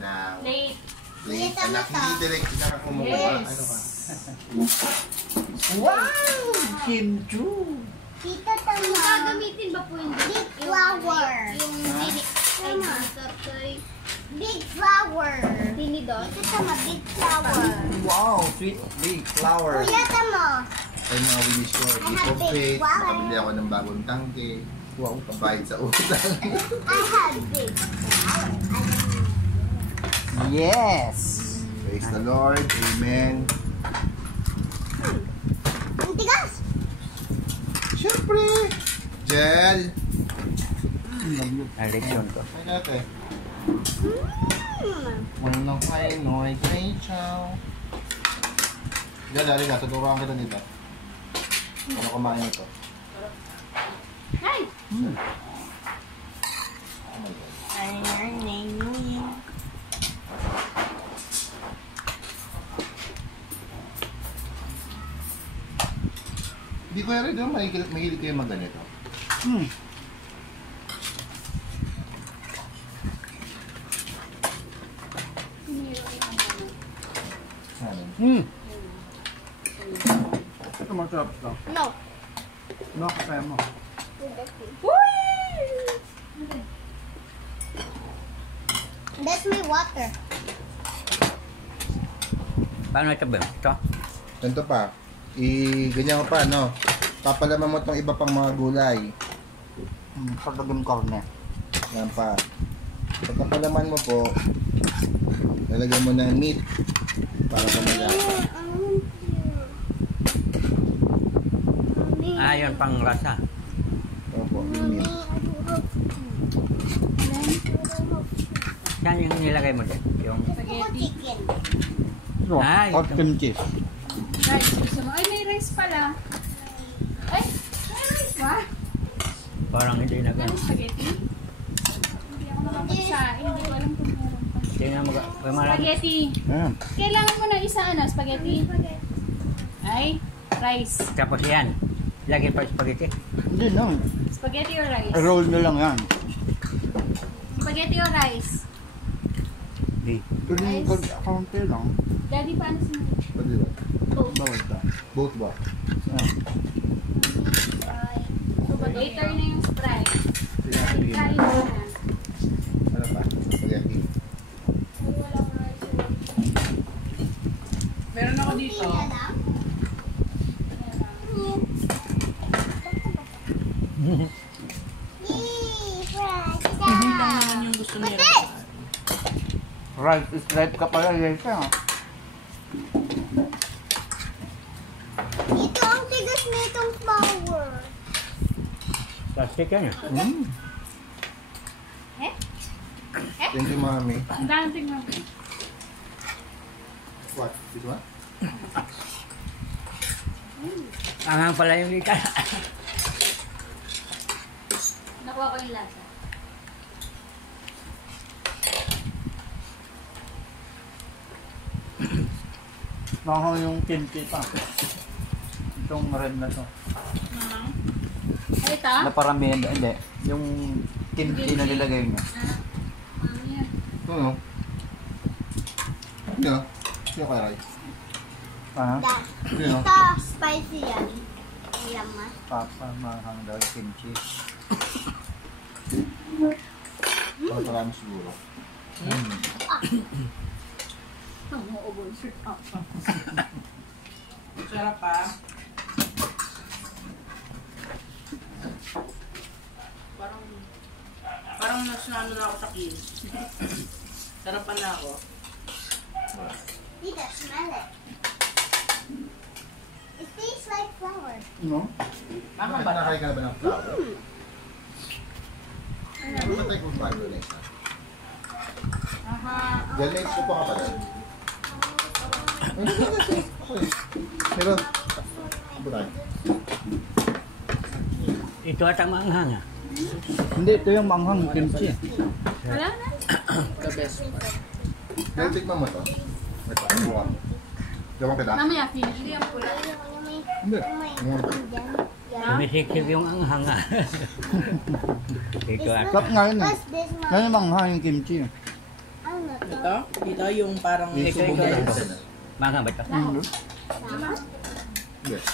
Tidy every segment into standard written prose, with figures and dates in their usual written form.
Now. Plate. Plate. Anak, hindi direct ka kumuha. Yes. Ano ka? Wow! Kimchi! Tita, tama. Gagamitin ba po yung Big flower. Yung mini. Ay, tatay. Big flower. Tinidor. Tita, tama. Big flower. Wow! Sweet big flower. Kuya, tama. Ay mga wish ko. Di complete. Nakabili ako ng bagong tangke. Wow! Pambayad sa utang. I have big flower. Yes! Praise the Lord. Amen. Ang tigas. Siyempre. Gel. Eleksyon to. Ay natin. Unang kay Noy kay Chow. Dali ka. Tuturuan kita nito. Ano kumain ito? Hi! Oh my God. Hindi ko rin doon. Mahilig kayo mag-ganito. Ano? Ito masarap to. No. No, kaya mo. That's my water. Paano ito ba? Ito? Ganito pa. Ganyan mo pa, no? Papalaman mo itong iba pang mga gulay. Pagkagam corner. Yan pa. Pagkapalaman mo po, lalagyan mo ng meat para pamilasa. Ah, yun pang rasa. Opo, yung meat. Saan yung nilagay mo din? Yung... Spaghetti. Chicken. Ah, yung kimchi. Rice. Gusto mo? Ay, may rice pala. Ay, may rice ba? Parang hindi na Ano gano'n. spaghetti? Hindi ako nakapagsain. Hindi ko alam kung meron pa. Tingnan mo marami. Spaghetti. Ah. Kailangan mo ng isa, ano? Spaghetti? Ay, rice. Tapos yan. Lagi pa spaghetti. Hindi no. Spaghetti or rice? Roll nyo lang yan. Spaghetti or rice? Di. Pero yung kaunti lang. Daddy, paano sinunod? Pwede ba? Bawal ka. Both ba? Later na yung Sprite. Sinasabihin Kain mo. mo na. Ano pa? Spaghetti. Meron ako dito. Hindi lang naman yung gusto niya. Right, straight ka pala, Yesa. Ito ang tigas na itong flower. Plastic yan. Thank you, Mami. Ang dami tingnan. What? This one? Angang pala yung lika. Nakuha ko yung lasa. Nakaw yung kimchi pa. Itong red na to. Ay, ito? Naparamihan, hindi. Yung kimchi na nilagay niya. Ano yan? Ito, no? Hindi, no? Sino kaya rice? Ah, Sino? Ito, spicy yan. Alam mo. papamahang daw yung kimchi. Para marami siguro. Sarap pa. Parang nasunano na ako sa kin. Sarapan na ako. Tita, smell it. It tastes like flour. No? Nakakain ka na ba ng flour? Ano ba tayo kung flour next time? Dahil next ko pa ka pala. Pero, ano tayo? Ito at ang maanghang. Hindi, ito yung manghang kimchi. Wala na. The best. Dahil tikman mo to. Ito, ano mo ka? Gawang kita? Mamaya, finish. Hindi ang pula. Hindi. Sumisikip yung anghang. Ito at. Sarap nga yun eh. What's this, Mom? Yan yung manghang yung kimchi. Ano? Ito? Dito yung parang... Yung Ito, subo mo ito, lang ito. isa na. Manghang ba ito? Yes.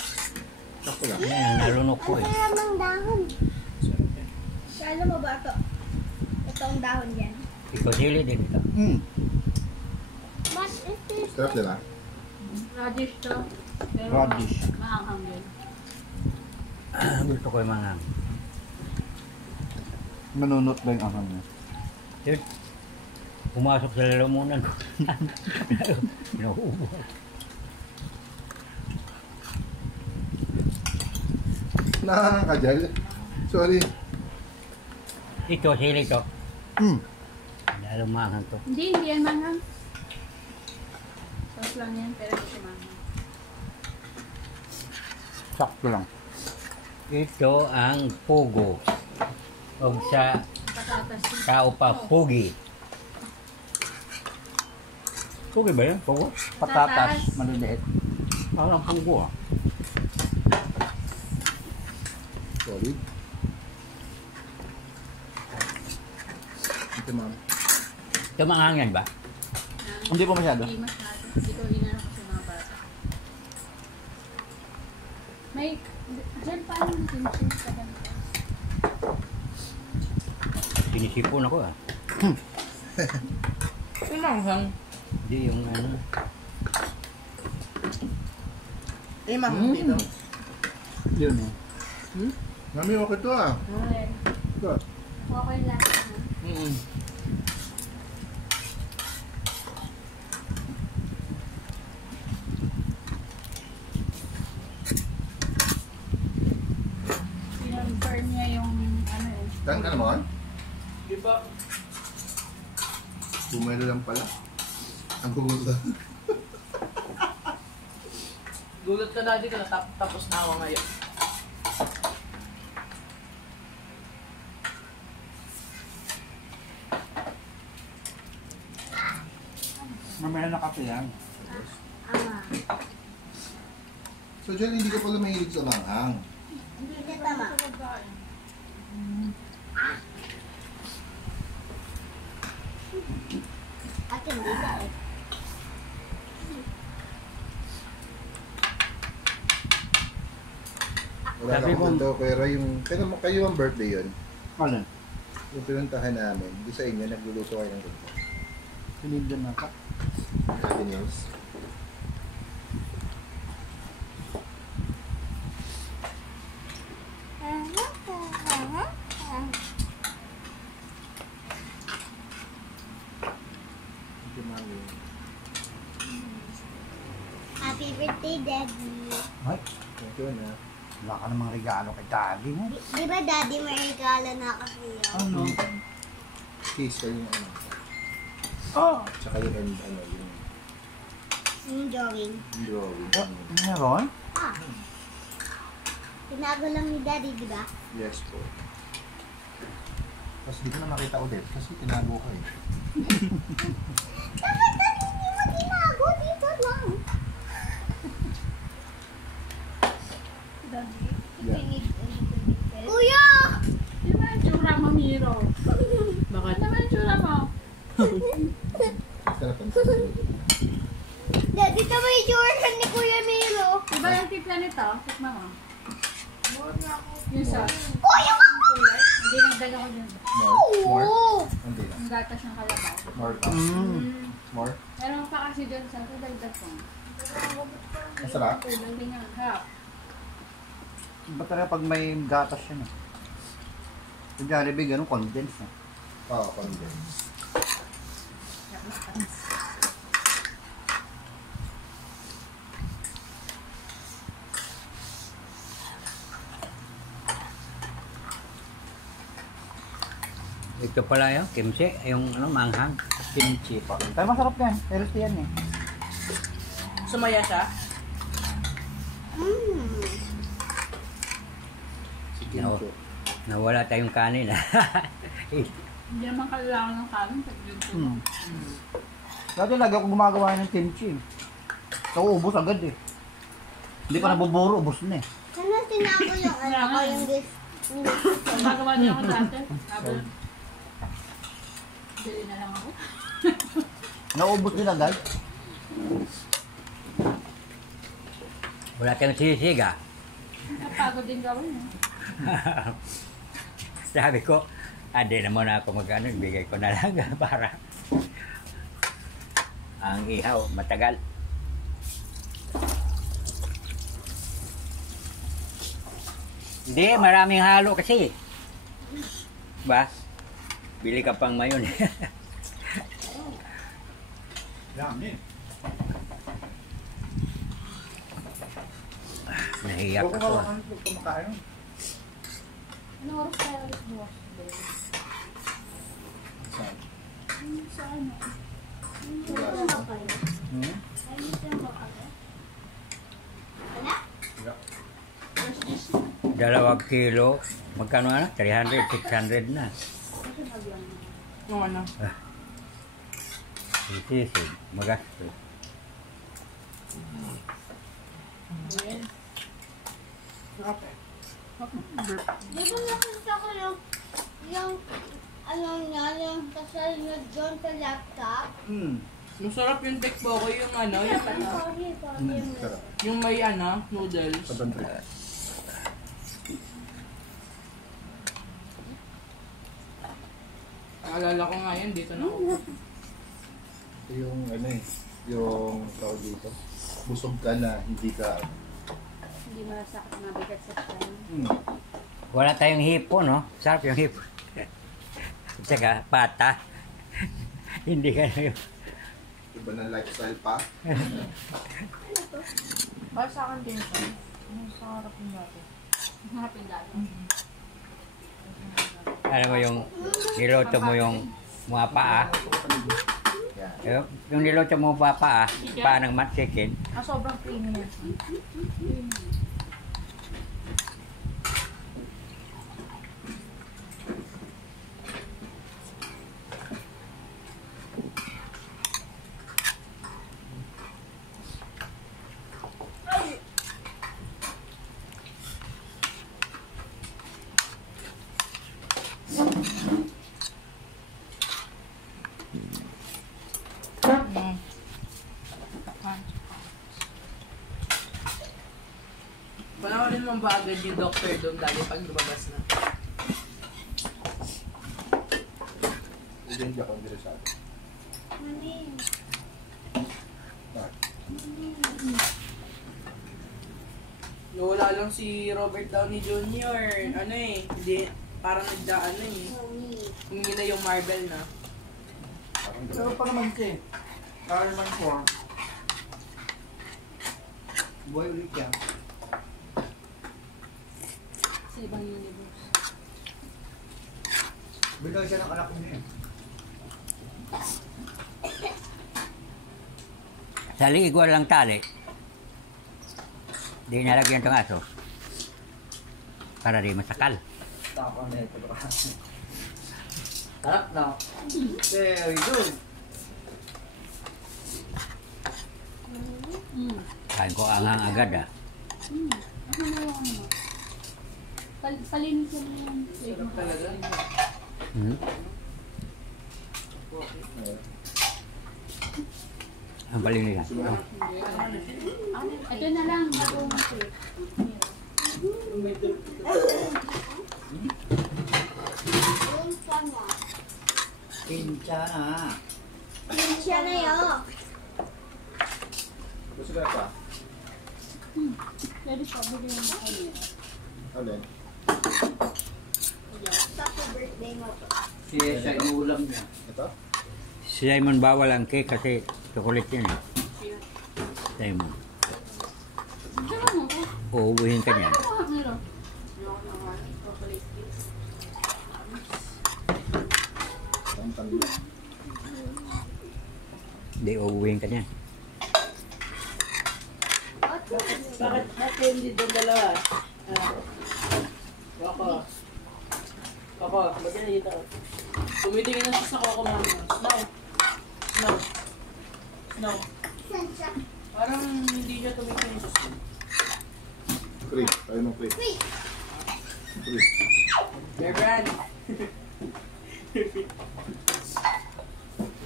Sakto lang. Yan, nalunok ko Ang eh. sarap ng dahon. Kala mo ba ito? Ito ang dahon yan. Ito sili din ito. But it is Sarap diba? Radish to. Pero Radish. maanghang yun. Gusto ko yung manghang. Manunot ba yung ahang niya? Yun. Pumasok sa lalamunan ko. Nauubos. Nakakajal. Sorry. Ito, sili ito. Hmm. Lalo manghang to. Hindi yan manghang. Sauce lang yan, pero hindi siya manghang. Sakto lang. Ito ang pugo. O sa Patatas. tao pa, pugi. Pugi ba yan? Pugo? Patatas. Patatas. Maliliit. Parang pugo ah. Sorry. Ito ma'am. Ito manghang yan ba? Hindi pa masyado. Hindi masyado. Hindi ko inano kasi mga bata. May, dyan pa ang kimchi sa ganito. Sinisipon ako ah. Yung manghang. Hindi yung ano. Eh, manghang dito. Yun eh. Mami, okay to ah. Okay. Ito. Okay lang. Pinonfirm niya yung ano eh. Saan ka naman? Di ba? Bumelo lang pala. Ang gugulo. Gulat ka dati ka tapos na ako ngayon. Mamaya na kape yan. So, Jen, hindi ka pala mahilig sa manghang. hindi tama. At hindi dahil. Wala Sabi na mo- akong daw, pero yung... Pero kayo ang birthday yun. Ano? Yung pinuntahan namin, di sa inyo, nagluluto kayo ng ganito. Sinigdan na ka. Sabi Nils. Ito, mami. Happy birthday, Daddy. Ay, Thank you na. wala ka namang regalo kay daddy mo. Di ba, Daddy, may regalo na kasi yun? Ano? Kiss ka yung ano. Oh! Tsaka yung ano, yung Yung drawing. drawing. Meron? Ah. Tinago lang ni Daddy, di ba? Yes po. Tapos di ko na nakita ulit kasi tinago ko eh. Dapat Daddy, hindi mo tinago. Dito lang. Yeah. Kuya! Ano naman yung tsura mo, Miro? Bakit? Ano naman yung tsura mo? Sarap ang sasaludo. Daddy, tama yung tsura ni Kuya Milo. Diba yung tipla nito? Tikma mo. Yung sauce. Kuya! Kulay. Hindi nagdaga ko dyan. More? Oo! Hindi na. Ang gatas ng kalabaw. More pa. More? Meron pa kasi dyan sa dagdag ko. Masarap? Hindi nga. Harap. Ba't talaga pag may gatas yan eh? Sa Jollibee, ganun, condensed eh. Oo, condensed. Ito pala yung kimchi, yung ano, manghang. Kimchi pa. Pero masarap yan. Healthy yan eh. Sumaya siya? Si No. Kimcho. Nawala tayong kanin ah. Hindi naman kailangan ng kanin. Pag yun po. Dati lagi ako gumagawa ng kimchi. So, ubos agad eh. Hindi pa nabuburo, ubos na eh. Sana tinago yung ano ko, yung this. Magawa niya ako dati. Habang bili na lang ako. Naubos din agad. Wala tayong sisiga. Napagod din gawin. Sabi ko, hindi na muna ako mag-ano, bigay ko na lang para ang ihaw matagal. Hindi, maraming halo kasi. Ba? Bili ka pang mayon. Yummy. Nahiyak ako. Kumakain. Ano oras tayo ulit bukas? Sa ano? Hmm? 2 kilo. Magkano na? 300, 600 na. Yung ano? Sisig, magasto. Sarap eh. Di ba nakita ko yung ano niya, yung kasal na doon sa laptop? Masarap yung tekbo ko, yung ano, yung ano, Sarap. yung may ano, noodles. Sobrang trip. Naalala ko nga yan, dito na ako. Ito yung ano eh, yung tawag dito. Busog ka na, hindi ka. Hindi masakit mabigat sa tiyan. Wala tayong hipo, no? Sarap yung hipo. Tsaka, pata. Hindi ka na yung... Iba na lifestyle pa. Para sa akin din ito. Ang sarap yung dati. Harapin dahil. Alam mo yung niloto mo yung mga paa. Yung niloto mo paa ng mat chicken. Sobrang creamy yan. Panoorin mo ba agad yung Doctor Doom dali pag lumabas na? Hindi ako interesado. Nawala lang si Robert Downey Jr. Ano eh, hindi, parang nagdaan na eh. Humingi na yung Marvel na. Pero pa naman siya eh. Iron Man 4. Buhay ulit yan. Sa ibang universe. Binay siya ng anak ko niya. Sa liig walang tali. Di nalagyan itong aso. Para di masakal. Tapos na ito. Harap na. Very good. Kain ko angang agad ah. Ano na yung ano? Palinis mo yung Sarap talaga. Hmm? Ang paling nila. ito na lang. Bago mo siya. Pincha na. Siya na yun. Gusto ka pa? Pwede pa. Bili yung ano. Alin? Sa birthday mo to. Siya yung ulam niya. Ito? Si Simon bawal ang cake kasi chocolate yun eh. Simon. Diba mo ko? Uubuhin ka niyan. Ano mo nila? Ang tanggal. Hindi, uubuhin ka niyan. Bakit hindi doon dalawa? Koko. Koko, ba't yan dito? Tumitingin na siya sa Koko mama. Snow. Snow. Snow. Saan siya? Parang hindi siya tumitingin sa Snow. Creep. Ayaw ng creep. Wait. Creep. Bear brand.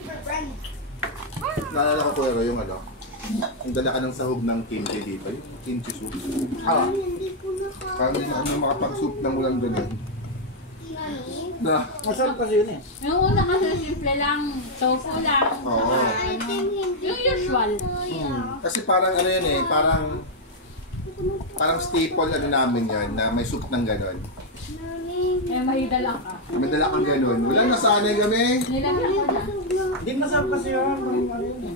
For friends. Naalala ko kuya yung ano, yung dala ka ng sahog ng kimchi dito, yung kimchi soup. Hindi ko naka... Parang hindi na makapag-soup ng ulang ganyan. Na, Masarap kasi yun eh. Yung una kasi simple lang, tofu lang. oo. I think hindi Yung ko usual. na kaya. Kasi parang ano yun eh, parang staple ano namin yun, na may soup ng ganon. Mami, Eh, mahida lang ka. May dala kang ganon. Wala, nasanay kami. Nilagyan ko na. Hindi masarap kasi yun. Ano yun eh.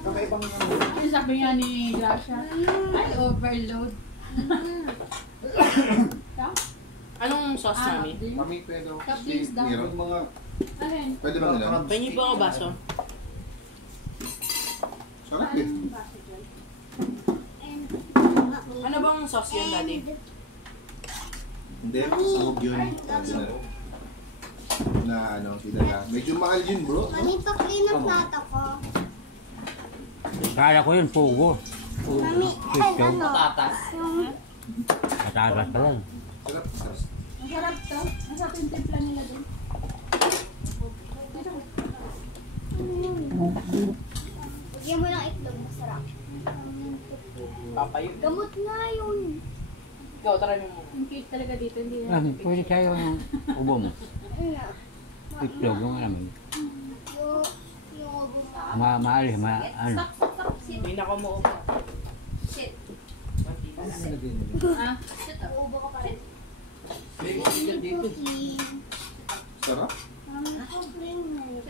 Kakaibang ano. Yung sabi nga ni Gracia, ay, overload. Anong sauce namin? Mami, pero Kapis daw. meron. Yung mga... Alin? Pwede bang ilan? Pengi po ako baso. Sarap eh. Ano bang sauce yun, Daddy? Hindi, sahog yun. Na ano, sinala. Medyo mahal yun bro. Mami, pa-clean ang plato ko. Kala ko yun, pugo. Mami, ay ano? Patatas. Yung Patatas pa lang. Sarap, sarap. Masarap to. Masarap yung timpla nila dun. Lagyan mo ng itlog, masarap. Papayo. Gamot nga yun. Ikaw, try mo muna. Yung cake talaga dito, hindi Ah, na. pwede tayo yung ubo mo. Ano? Itlog, yung alam mo. Yung ubo mo. Maalis, ano. Hindi na ako maupo. Ah, Ubo ko pa rin. Dito. Sarap. Mami, pa-clean na yun.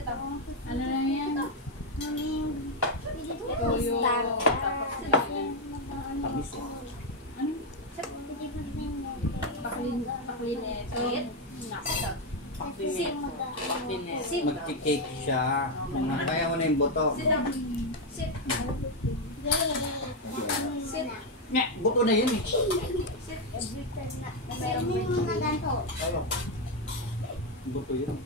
ano lang yan? Mami, Toyo. Tamis eh. Paklineto. Paklinet. Magkikake siya. Kaya mo na yung buto. Buto na yun eh. Ano? Buto yun.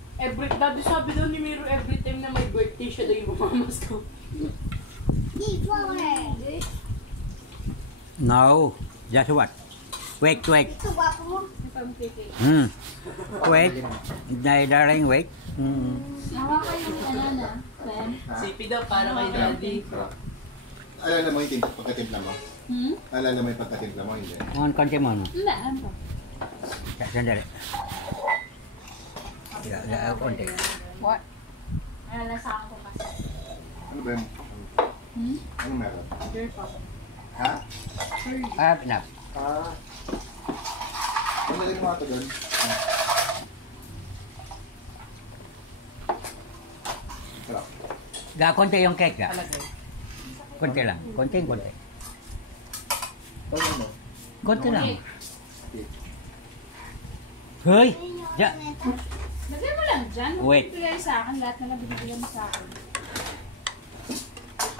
Daddy sabi daw ni Miro every time na may birthday siya daw yung bumamas ko. No, just what? Wait. Ito, gwapo mo. Wait. Darling, wait. Hawakan yung banana. Then, Sipi daw para kay Daddy. Sarap. Alala mo yung pagkatimpla mo? hmm? Alala mo yung pagkatimpla mo, hindi? On konti mo, no? Hindi, ano ba? Sandali. Konti. What? Nalalasaan ko kasi. Ano ba yun? Hmm? Ano meron? Beer pop. Ha? Enough. Ano nalagay mo ito doon? Sarap. Konti yung cake, ga. Alagay. Konti lang. Konti. Ano mo? Konti lang. Hoy! Ja. Lagyan mo lang dyan. Huwag Wait. mo ibigay sa akin. Lahat na nabibigyan mo sa akin.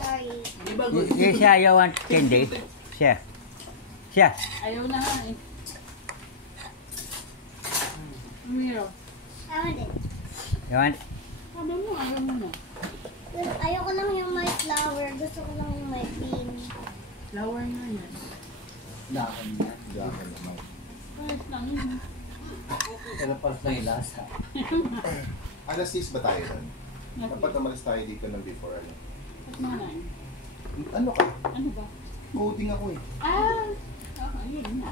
Sorry. Di ba good? Siya ayaw ang candy. Siya. Ayaw na nga eh. Miro. Tama din. Yawan. Sabi mo, ayaw mo na. Ayoko lang yung may flower. Gusto ko lang yung may pin. Flower nga yan. Dahon niya. Dahon naman. Palit lang yun. Pero pas na yung lasa. Alas 6 ba tayo doon? Dapat umalis tayo dito ng before ano? At mga nine. Ano ka? Ano ba? Coding ako eh. Ah! Yun na.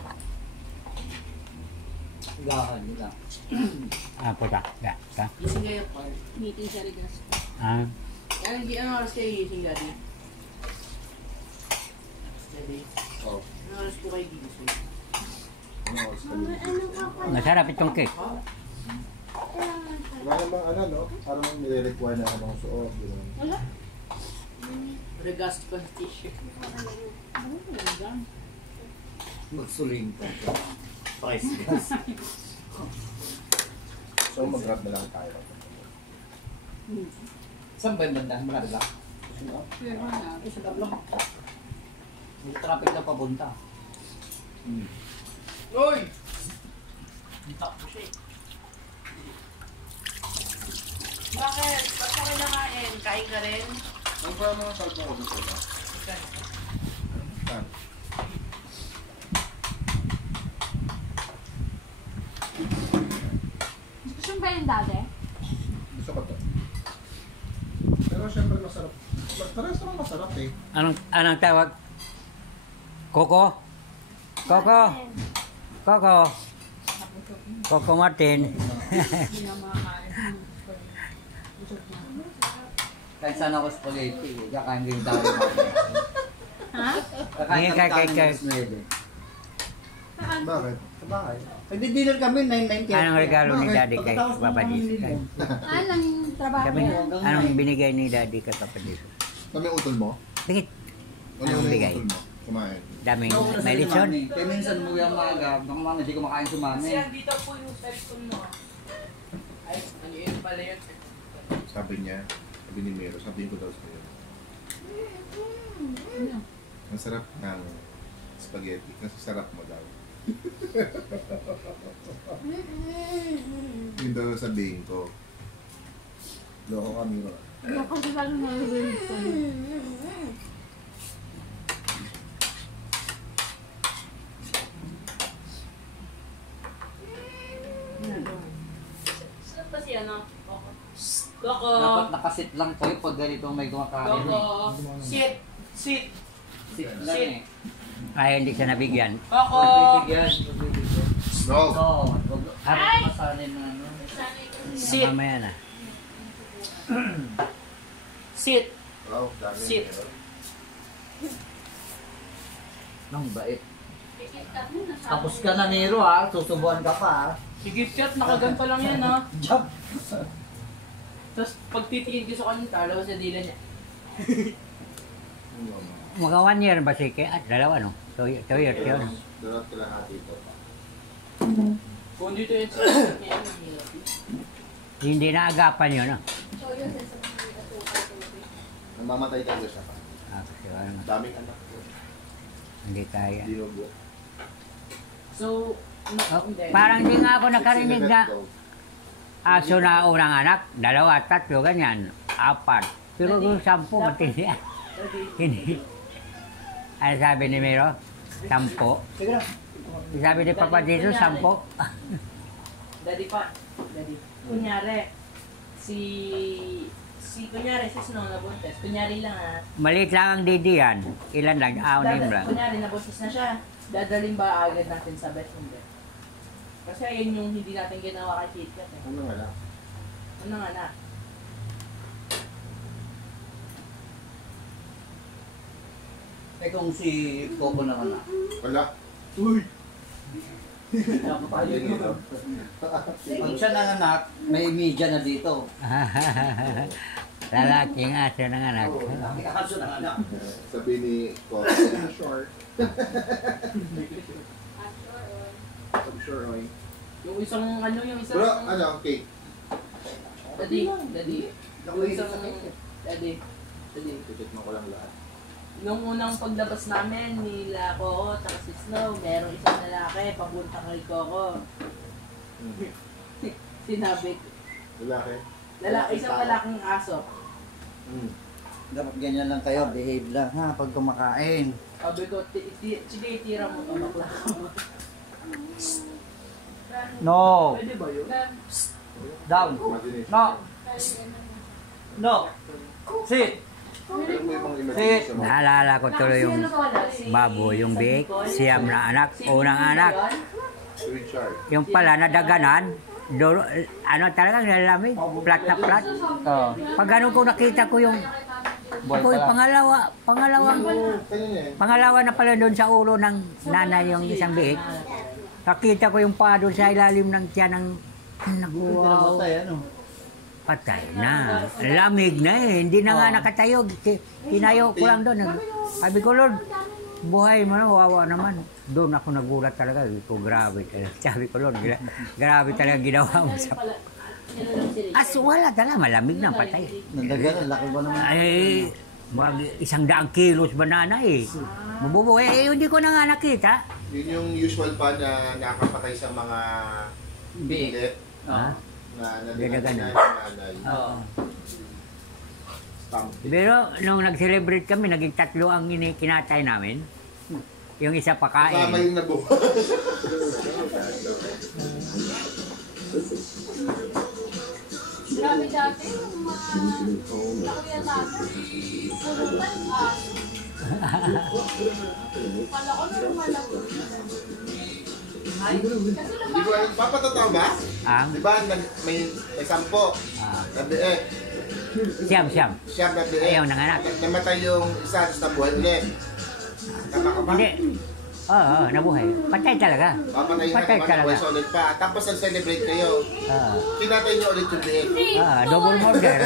Dahon nila. Puta. Ga. Gising kayo pa. Meeting sa Rigas. Anong oras kayo gising, Daddy? Daddy? Oh. Anong oras po kayo gising? Ano oras ka Mama, dito? ano ka pa? Masarap itong cake. Wala namang ano no? Parang nire-require na anong suot. Gano'n. Wala. Regas pa sa t-shirt. Ano ba? Magsuling pa. Pakisgas. So mag-grab na lang tayo. Saan ba yung banda? Marami lang. Pero na. Sa tablong. May traffic na papunta. Uy! Tapos siya eh. Bakit? Ba't ka kinakain? Kain ka rin? Ang parang mga salpo ko dito ba? Saan? Gusto mo ba yung dati? Gusto ko to. Pero Pero syempre masarap. Parehas naman masarap eh. Anong tawag? Coco? Coco? Coco? Coco Martin. Hindi na makakain. Busog na. Kahit sana ako spaghetti, kakain ko yung tao. Ha? Kakain Kay- kami kay- ng 9. Saan? Bakit? Sa bahay. Nagdi-dinner kami, 9:90. Anong regalo ni Bakit? Daddy kay Pagkatapos ng Papa mga Jesus? nililihan. Anong trabaho Sabi niya? niya, anong binigay ni Daddy kay Papa Jesus? Kami utol mo? Dikit. Ano Anong yung bigay? utol mo? Kumain. Daming Nauna sa may ni lechon. Mami. Kaya minsan mo yung maaga, baka mami, hindi ko makain si Mami. Kasi andito po yung cellphone mo. Ay, ano yun pala yun? Sabi niya, sabi ni Miro, sabihin ko daw sa'yo. Ang sarap ng spaghetti kasi sarap mo daw. Yun daw sabihin ko. Loko ka, Miro. Ano kasi lalo nalilinis ko. Saan ba siya, no? Coco! Dapat nakasit lang po yung pag ganito may kumakain. Coco! Sit! Sit! Sit lang eh. Ay, hindi siya nabigyan. Coco! Pagbibigyan, pagbibigyan. No! No, wag masanin na ano. Sit! Mamaya na. Sit! Wow, dami Sit. Miro. Nang bait. Tapos ka na Nero ha, susubuan ka pa ha. Sige, Kat, nakaganto lang yan, ha? Job! Tapos, pag titingin ko sa kanya, talo ko sa dila niya. Mga 1 year ba si Kay? At dalawa, no? 2 years yun. Dalawat ka lang hati ito. Kung dito yun sa niya, Hindi na agapan yun, no? Namamatay ka siya pa. Ah, kasi ano, Daming anak ko. hindi kaya. Dinubo. So, Oh, parang hindi nga ako nakarinig na Sinibet ko. aso na unang anak. 2, 3, ganyan. 4. Pero kung 10, matindi. Hindi. Ano sabi ni Miro? 10. Sige na. Sabi ni Papa dito, 10. Daddy pa. Daddy. Kunyari, kunyari, si Snow nabuntis. Kunyari lang, ha? Maliit lang ang didi yan. Ilan lang? 6 lang. Kunyari, nabuntis na siya. Dadalhin ba agad natin sa vet? Hindi. Kasi ayun yung hindi natin ginawa kay KitKat, eh. Ano nga lang? Ano nga na? Eh kung si Coco naman na. Wala. Uy! Dapat tayo dito. Pag siya nanganak, may media na dito. Lalaking aso ng anak. May kaso nanganak. Sabi ni Ko, short. I'm sure, oy. Yung isang yung isang... Bro, ano, cake? Daddy. Yung isang... Daddy. Titik mo ko lang lahat. Nung unang paglabas namin, nila Coco, tsaka si Snow, merong isang lalaki, papunta kay Coco. Sinabi, Lalaki? isang lalaking aso. Dapat ganyan lang kayo, behave lang ha, pag kumakain. Sabi ko, sige, itira mo ito, bakla mo. No! Pwede ba yun? Down! Imagination. No! No! Sit! Meron mo ibang imagination mo. Naalala ko tuloy yung babo, yung biik, siyam na anak, unang anak. Richard. Yung pala nadaganan, ano talagang nalamig, flat na flat. Oh. Pag ganun ko nakita ko yung pangalawa na pala doon sa ulo ng nanay yung isang biik. Nakita ko yung paa doon sa ilalim ng tiyan ng nakuha. Patay na. Lamig na eh. Hindi na nga nakatayo. Tinayo ko lang doon. Sabi ko, Lord, buhay mo na, wawa naman. Doon ako nagulat talaga. Sabi ko, grabe talaga. Sabi ko, Lord, grabe talaga ginawa mo sa... wala talaga. Malamig na, patay. Nandaganan, laki ba naman? Ay, 100 kilos banana eh. Mabubuhay. Hindi ko na nga nakita. Yun yung usual pa na nakapatay sa mga Biik. bilet Ha? na Ganda-ganda. ng nanay. Oo. Stamp. Pero nung nag-celebrate kami, naging 3 ang kinatay namin. Yung isa Kasama pakain. yung nabuhay. Grabe dati yung mga kakriya natin. Pulutan, Pala ko normal ako. Ay, kasi Di ko alam, Papa, totoo ba? Ang? Di ba, may 10. Nabiek. Siyam. Siyam nabiek. Ayaw nanganak. Namatay yung isa, tapos nabuhay ulit. Tama ka ba? Hindi. Oo, nabuhay. Patay talaga. Papatay na, Patay talaga. nabuhay sa ulit pa. Tapos nag-celebrate kayo. Tinatay niyo ulit yung biik. Double murder.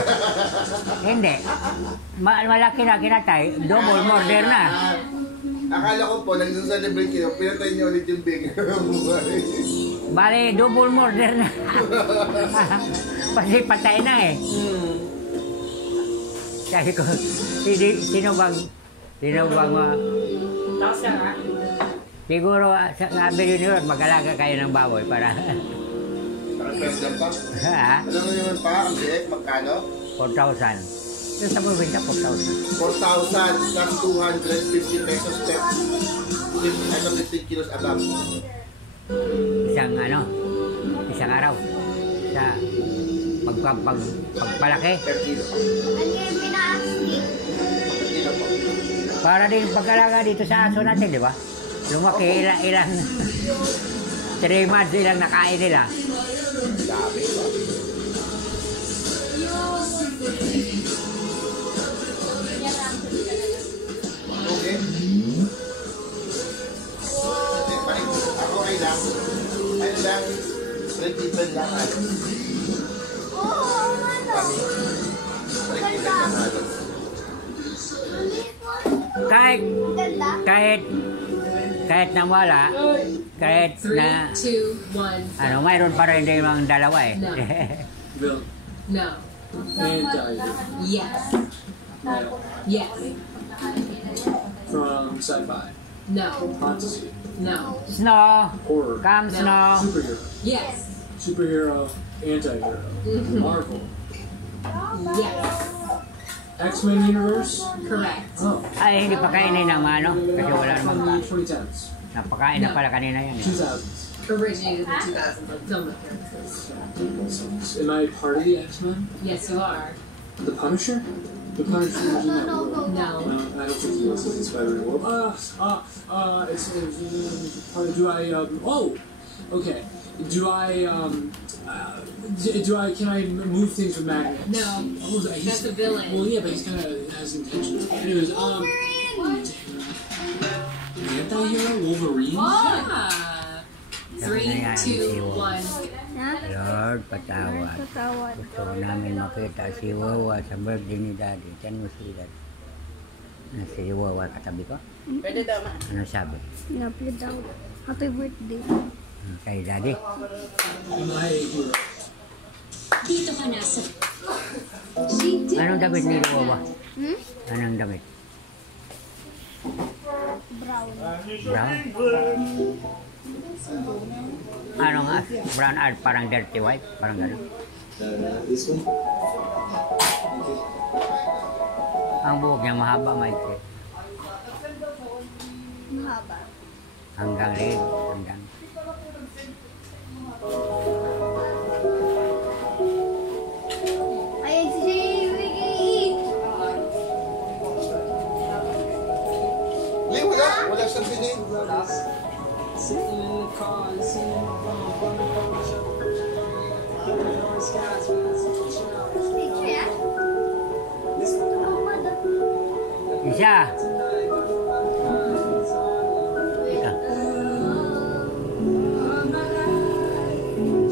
Hindi. Malaki na kinatay. Double murder na. Akala ko po, nag-celebrate kayo, pinatay niyo ulit yung biik. Bale, double murder na. Kasi patay na eh. Sabi ko, sino bang Tapos ka nga. siguro sabi nyo mag-alaga kayo ng baboy para Parang pendant pa. ha? Alam mo naman pa, ang biik, magkano? 4,000. Yung sa probinsya, 4,000. 4,000, that's 250 pesos per 15 kilos above. Isang araw. Sa pagpalaki. Per kilo. Ano yung pinaasli? Per kilo po. Para din pag-alaga dito sa aso natin, di ba? Lumaki ilang 3 months ilang nakain nila. Dami ba? Okay. Ako ay lang. Ay lang. Break-even lang. Oo, ano? Break-even lang. Ganda? Kahit nawala, kahit 3, na 2, 1. mayroon pa rin din mga dalawa eh. Bill. No. Yes. Yes. From sci-fi. No. Fantasy. No. Snow, Horror. come snow. Superhero. Yes. Superhero. Anti-hero. Marvel. Yes. X-Men universe. Correct. Oh. Ay, hindi pa kainin ng ano, kasi wala namang From the 2010s. napakain na pala kanina yan eh. 2000s. Originated in the 2000s, like film appearances. Am I part of the X-Men? Yes, you are. The Punisher? The Punisher was in that world. No. I don't think he was in the Spider-Man world. Do I, okay. Can I move things with magnets? No. That's the villain. Well, yeah, but he's kind of has intentions. Anyways, anti-hero Wolverine? Yeah. 3, 2, 1. Lord, patawad. Gusto ko namin makita si Wawa sa birthday ni Daddy. Tiyan mo si Daddy. Si Wawa katabi ko? Pwede daw ma. Ano sabi? Happy daw. Happy birthday. Kay Daddy? Am I a hero? Dito ka nasa. Anong damit ni Wawa? Anong damit? Brown. Brown? Ano nga? Brown art, parang dirty white, parang gano'n. This one? Ang buhok niya mahaba, maikli. Mahaba. Hanggang rin, hanggang. Ayan si Wiggy. Wala siyang pinig. Sitting in the car and seeing my phone Picture yan? Isa! Ika.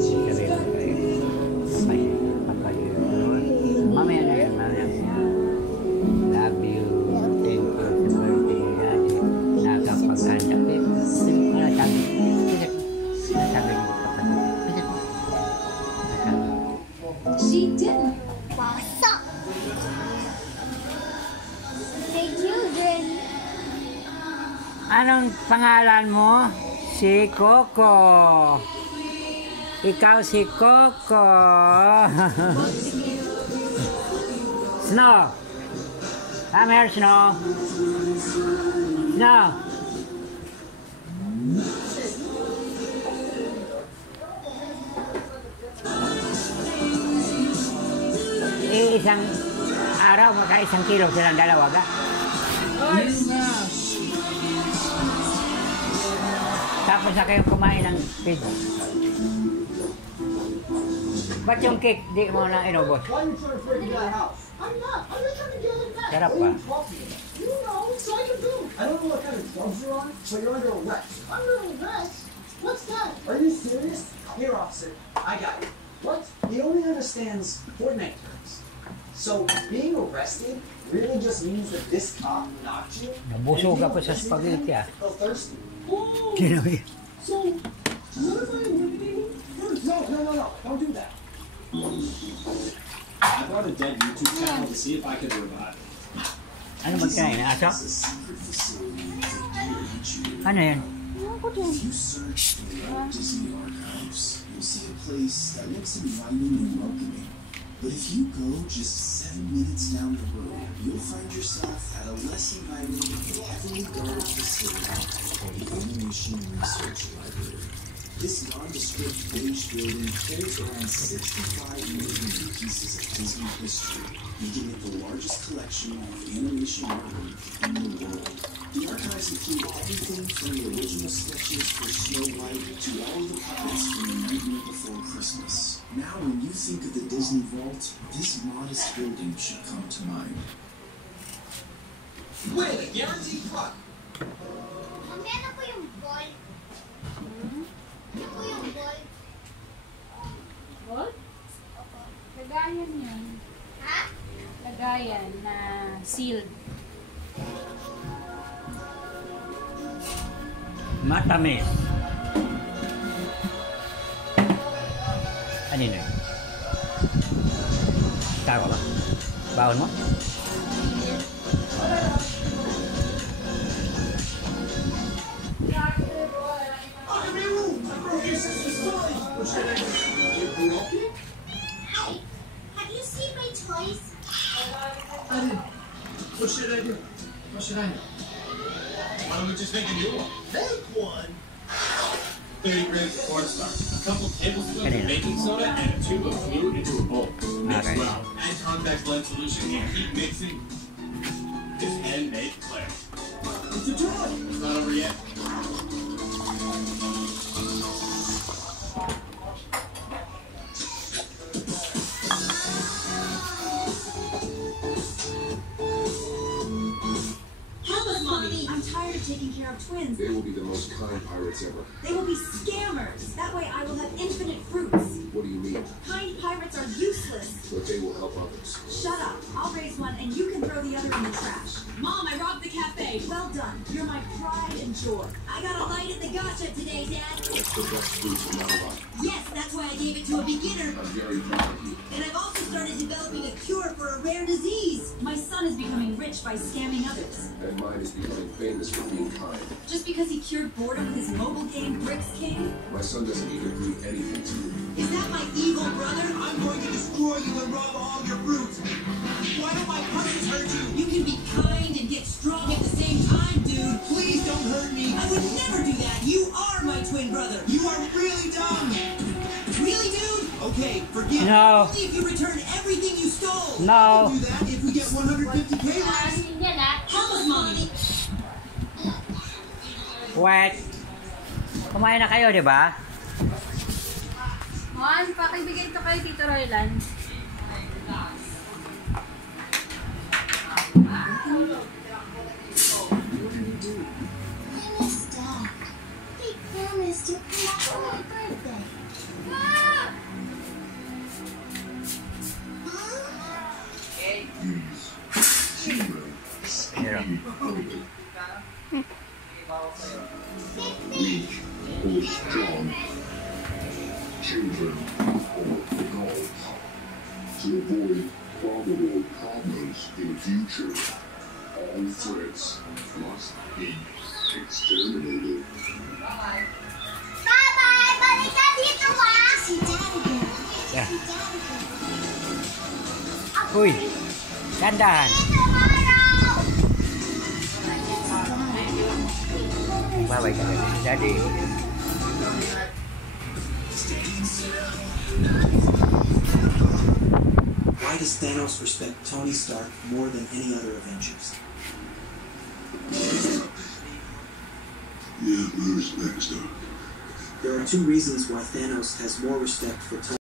Sabi ko kayo. Ay, papaliw. Mamaya na yan, mamaya. Love you. Thank you sa birthday ni Daddy. Nakapagkanda. Ano sabi? Ano sabi niyo kapatid? She didn't. Pasok. Say children. Anong pangalan mo? Si Coco. Ikaw si Coco. Snow. Come here, Snow. Snow. isang araw, maka isang kilo silang dalawa ka. Tapos na kayong kumain ng pizza. Ba't yung cake di mo na inubos? Sarap pa. I don't know what kind of drugs you're on, but you're under arrest. Under arrest? What's that? Are you serious? Here, officer. I got it. What? He only understands Fortnite terms. So, being arrested really just means that this cop knocked you? Nabusog ako sa spaghetti ah. Felt thirsty. Kinabi. So, what if I eliminate him first? No. Don't do that. I brought a dead YouTube channel to see if I could revive it. Ano magkain? Aso? Ano yan? If you search the Walt Disney Archives, you'll see a place that looks inviting and welcoming. But if you go just 7 minutes down the road, you'll find yourself at a less inviting, heavily guarded facility called the Animation Research Library. This nondescript beige building holds around 65 million pieces of Disney history, making it the largest collection of animation artwork in the world. The archives include everything from the original sketches for Snow White to all of the puppets from The Nightmare Before Christmas. Now, when you think of the Disney Vault, this modest building should come to mind. Win a guaranteed product. Ano po yung ball? Ano po yung ball? Gold? Lagayan yan. Ha? Lagayan na sealed. Matamis. Ano yun? Tawa ba? Bawon mo? Hi. Have you seen my toys? I didn't. What should I do? What should I do? Why don't we just make a new one? Make one? 30 grams of cornstarch, a couple tablespoons Ano of yan? baking soda, and a tube of fluid into a bowl. Mix Okay. well. Add contact blend solution and keep mixing. It's handmade Claire. It's a toy. It's not over yet. Help us, Mommy! I'm tired of taking care of twins. They will be the most kind pirates ever. They will be scammers. That way I will have infinite fruits. What do you mean? Kind pirates are useless. But they will help others. Shut up. I'll raise one and you can throw the other in the trash. Mom, I robbed the cafe. Well done. You're my pride and joy. I got a light at the gotcha today, Dad. That's the best fruit in my life. Yes, that's why I gave it to a beginner. I'm very proud of you. And I've also started developing a cure for a rare disease. My son is becoming rich by scamming others. And mine is becoming famous for being kind. Just because he cured boredom with his mobile game Bricks King? My son doesn't need to do anything to you. Is that my evil brother? I'm going to destroy you and rob all your fruit. Why don't my puppets hurt you? You can be kind and get strong at the same time, dude. Please don't hurt me. I would never do that. You are my twin brother. You are really dumb. Really, dude? Okay, forgive me. No. Only if you return everything you stole. No. Do that if we get 150K right. Help us, Mommy. Wait. Kumain na kayo, di ba? Mon, pakibigay ito kay Tito Roylan. I miss Dad. He promised to come back for my birthday. Here. Weak or strong. Children or adults. To avoid probable problems in the future, all threats must be exterminated. Bye-bye! Balik ka dito, ah! Si Dad again. Yeah. Si Dad again. Uy. Dandahan. Bye-bye ka na. Daddy. Why does Thanos respect Tony Stark more than any other Avengers? Yeah, I respect Stark. There are two reasons why Thanos has more respect for Tony